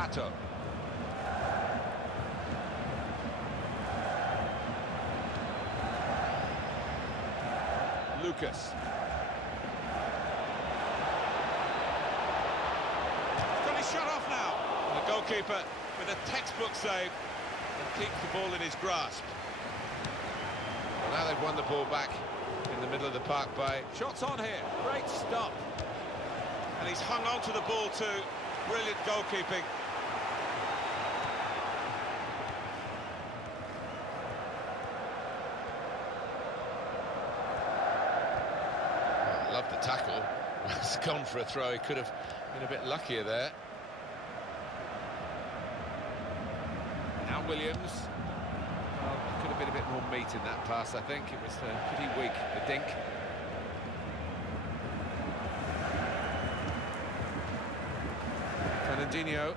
Pato. Lucas. He's got his shot off now. And the goalkeeper with a textbook save and keeps the ball in his grasp. Well, now they've won the ball back in the middle of the park by... Shots on here, great stop. And he's hung on to the ball too. Brilliant goalkeeping. Oh, love the tackle. It's gone for a throw. He could have been a bit luckier there. Now Williams. Well, could have been a bit more meat in that pass, I think. It was pretty weak, the dink. Fernandinho.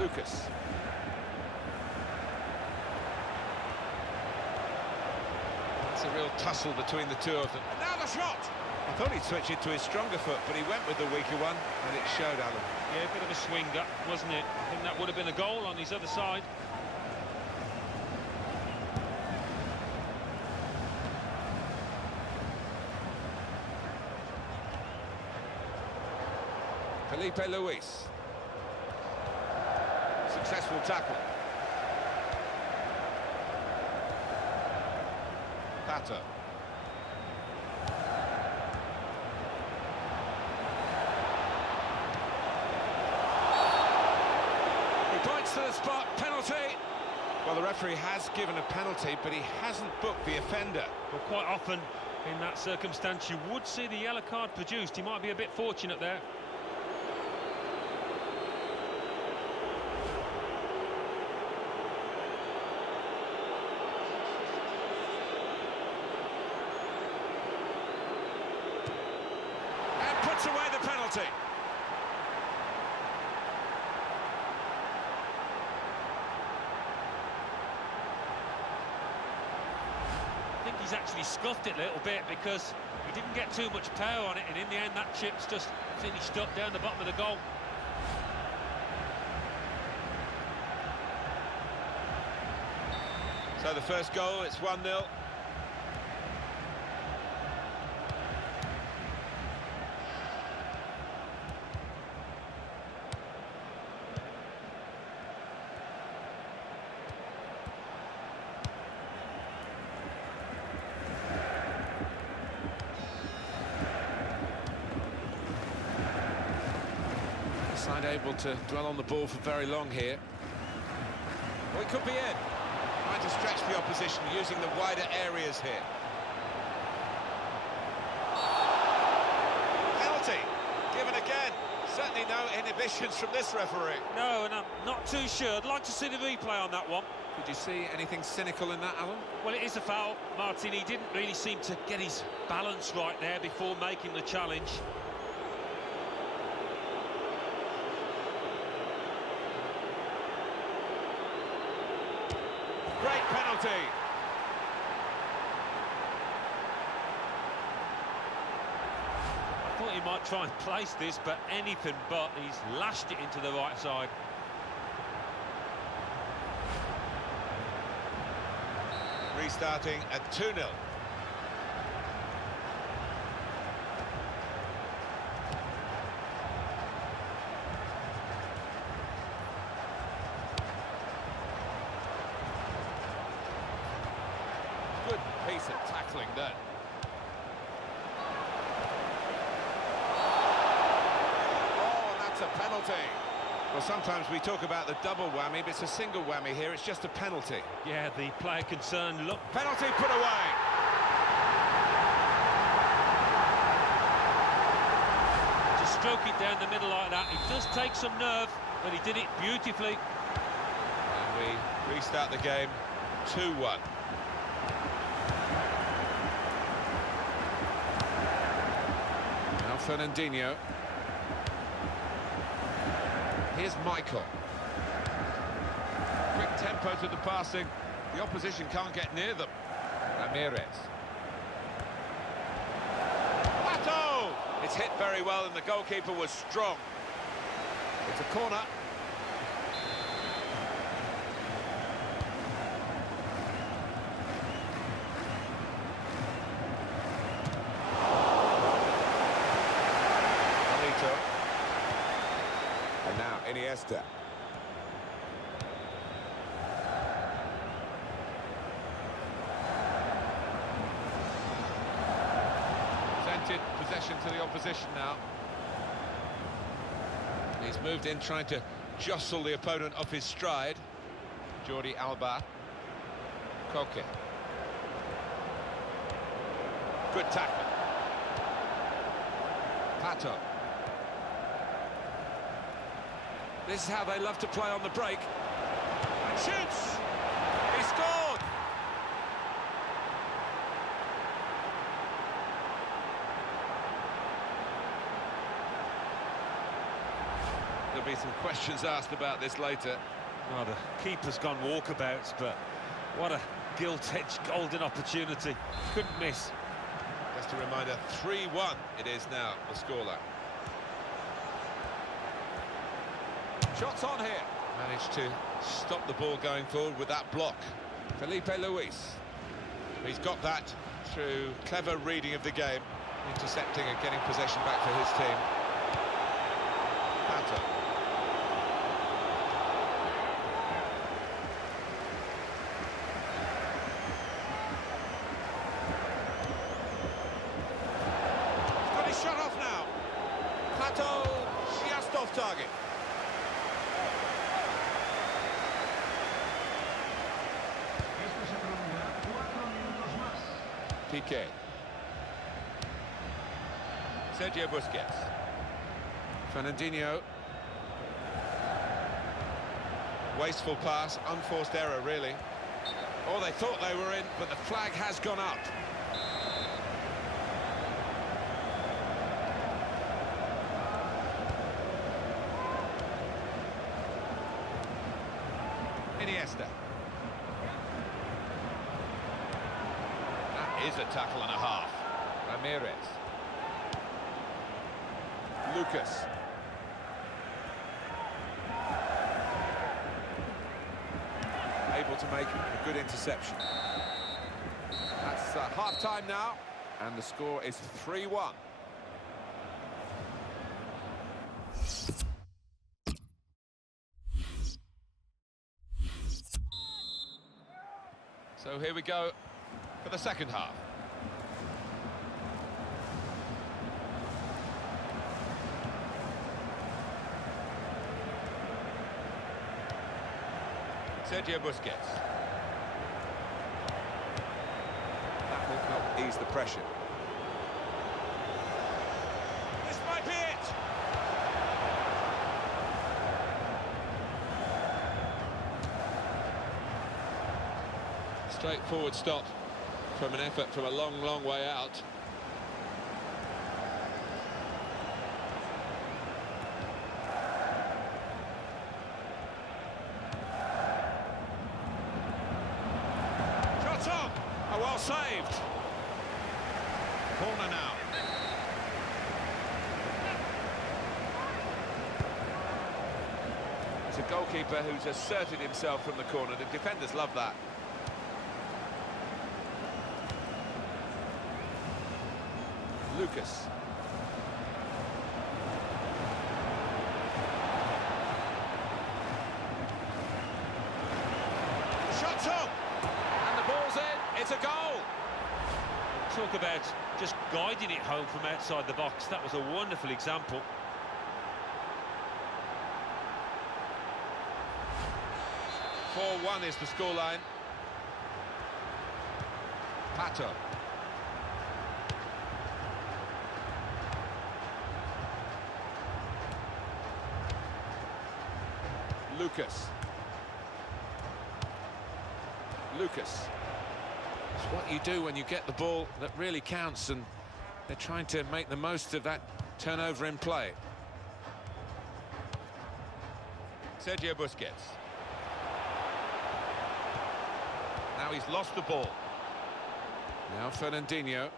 Lucas. It's a real tussle between the two of them. And now the shot! I thought he'd switch it to his stronger foot, but he went with the weaker one, and it showed, Alan. Yeah, a bit of a swinger, wasn't it? I think that would have been a goal on his other side. Felipe Luis. Successful tackle. Pato. He points to the spot, penalty. Well, the referee has given a penalty, but he hasn't booked the offender. Well, quite often in that circumstance you would see the yellow card produced. He might be a bit fortunate there. Puts away the penalty. I think he's actually scuffed it a little bit because he didn't get too much power on it, and in the end that chip's just finished up down the bottom of the goal. So the first goal, it's 1-0. Side able to dwell on the ball for very long here. Well, it could be in. Trying to stretch the opposition using the wider areas here. Penalty given again. Certainly no inhibitions from this referee. No, and I'm not too sure. I'd like to see the replay on that one. Could you see anything cynical in that, Alan? Well, it is a foul, Martin. He didn't really seem to get his balance right there before making the challenge. Great penalty. I thought he might try and place this, but anything but. He's lashed it into the right side. Restarting at 2-0. Good piece of tackling there. Oh, and that's a penalty. Well, sometimes we talk about the double whammy, but it's a single whammy here. It's just a penalty. Yeah, the player concerned. Look, Penalty put away. to stroke it down the middle like that. It does take some nerve, but he did it beautifully. And we restart the game 2-1. Now Fernandinho. Here's Michael. Quick tempo to the passing. The opposition can't get near them. Ramirez. Pato! It's hit very well, and the goalkeeper was strong. It's a corner. And now Iniesta. Presented possession to the opposition now. He's moved in trying to jostle the opponent off his stride. Jordi Alba. Koke. Good tackle. Pato. This is how they love to play on the break. And shoots! He scored! There'll be some questions asked about this later. Oh, the keeper's gone walkabouts, but what a gilt-edged golden opportunity. Couldn't miss. Just a reminder, 3-1 it is now, the scoreline. Shots on here. Managed to stop the ball going forward with that block. Felipe Luis. He's got that through clever reading of the game, intercepting and getting possession back for his team. Pato. He's got his shot off now. Pato just off target. Piqué. Sergio Busquets. Fernandinho. Wasteful pass, unforced error, really. Oh, they thought they were in, but the flag has gone up. Iniesta. Is a tackle and a half. Ramirez. Lucas. Able to make a good interception. That's half-time now, and the score is 3-1. So here we go for the second half. Sergio Busquets. That will help ease the pressure. This might be it! Straightforward stop from an effort from a long, long way out. Shot on! Oh, well saved. Corner now. It's a goalkeeper who's asserted himself from the corner. The defenders love that. Lucas. Shot's on! And the ball's in, it's a goal! Talk about just guiding it home from outside the box. That was a wonderful example. (4-1) is the scoreline. Pato. Lucas. Lucas. It's what you do when you get the ball that really counts, and they're trying to make the most of that turnover in play. Sergio Busquets. Now he's lost the ball. Now Fernandinho.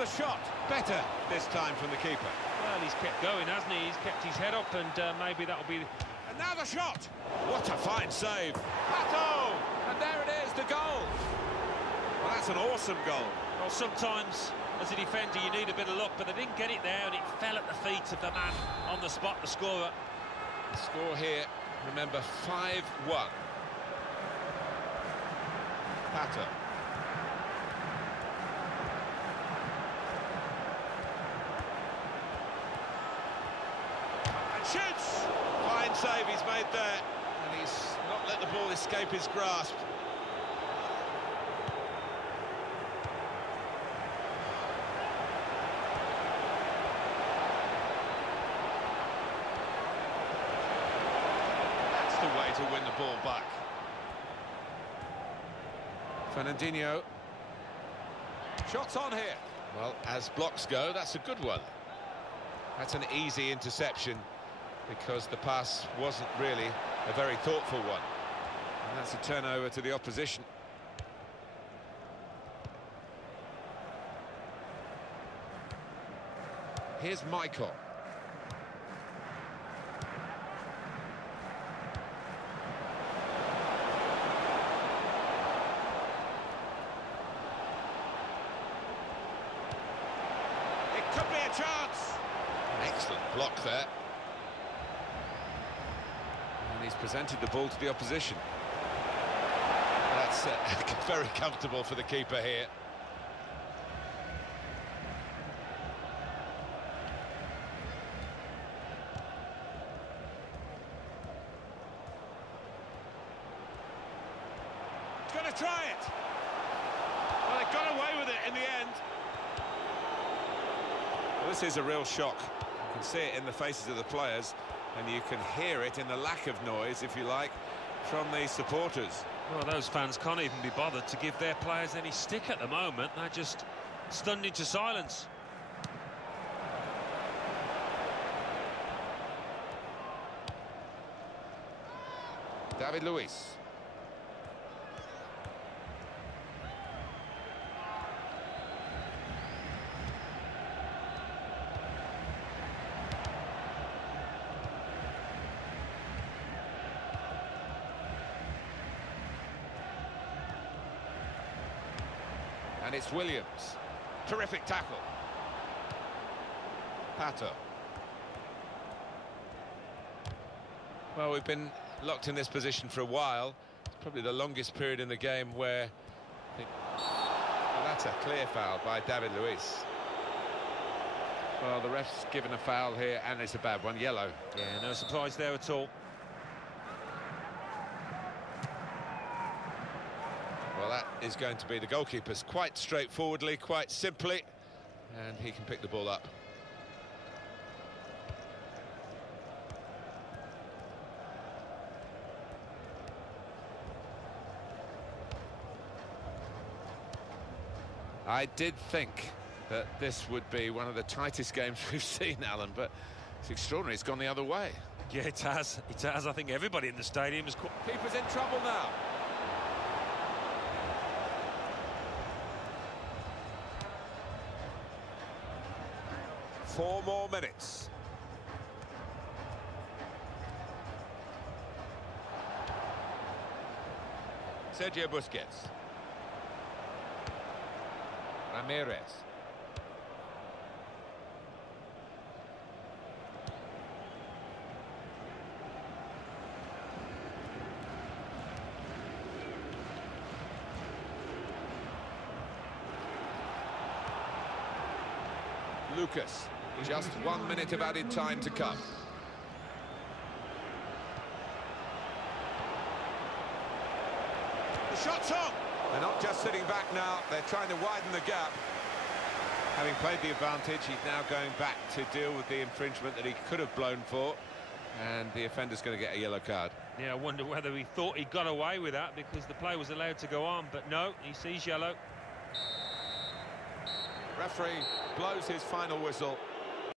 the shot. Better this time from the keeper. Well, he's kept going, hasn't he? He's kept his head up, and maybe that'll be... And now the shot! What a fine save! Pato! And there it is, the goal! Well, that's an awesome goal. Well, sometimes, as a defender, you need a bit of luck, but they didn't get it there, and it fell at the feet of the man on the spot, the scorer. The score here, remember, 5-1. Pato. And shoots! Fine save he's made there, and he's not let the ball escape his grasp. That's the way to win the ball back. Fernandinho. Shots on here. Well, as blocks go, that's a good one. That's an easy interception because the pass wasn't really a very thoughtful one. And that's a turnover to the opposition. Here's Michael. Could be a chance. Excellent block there. And he's presented the ball to the opposition. That's very comfortable for the keeper here. He's going to try it. Well, they got away with it in the end. Well, this is a real shock. You can see it in the faces of the players, and you can hear it in the lack of noise, if you like, from the supporters. Well, those fans can't even be bothered to give their players any stick at the moment. They're just stunned into silence. David Luiz. And it's Williams. Terrific tackle. Pato. Well, we've been locked in this position for a while. It's probably the longest period in the game where... Well, that's a clear foul by David Luiz. Well, the ref's given a foul here, and it's a bad one, yellow. Yeah, no surprise there at all. Well, that is going to be the goalkeeper's quite straightforwardly, quite simply, and he can pick the ball up. I did think that this would be one of the tightest games we've seen, Alan, but it's extraordinary. It's gone the other way. Yeah, it has. It has. I think everybody in the stadium is... Keeper's in trouble now. Four more minutes. Sergio Busquets. Ramirez. Lucas. Just 1 minute of added time to come. The shot's on! They're not just sitting back now, they're trying to widen the gap. Having played the advantage, he's now going back to deal with the infringement that he could have blown for, and the offender's going to get a yellow card. Yeah, I wonder whether he thought he got away with that because the play was allowed to go on, but no, he sees yellow. Referee blows his final whistle.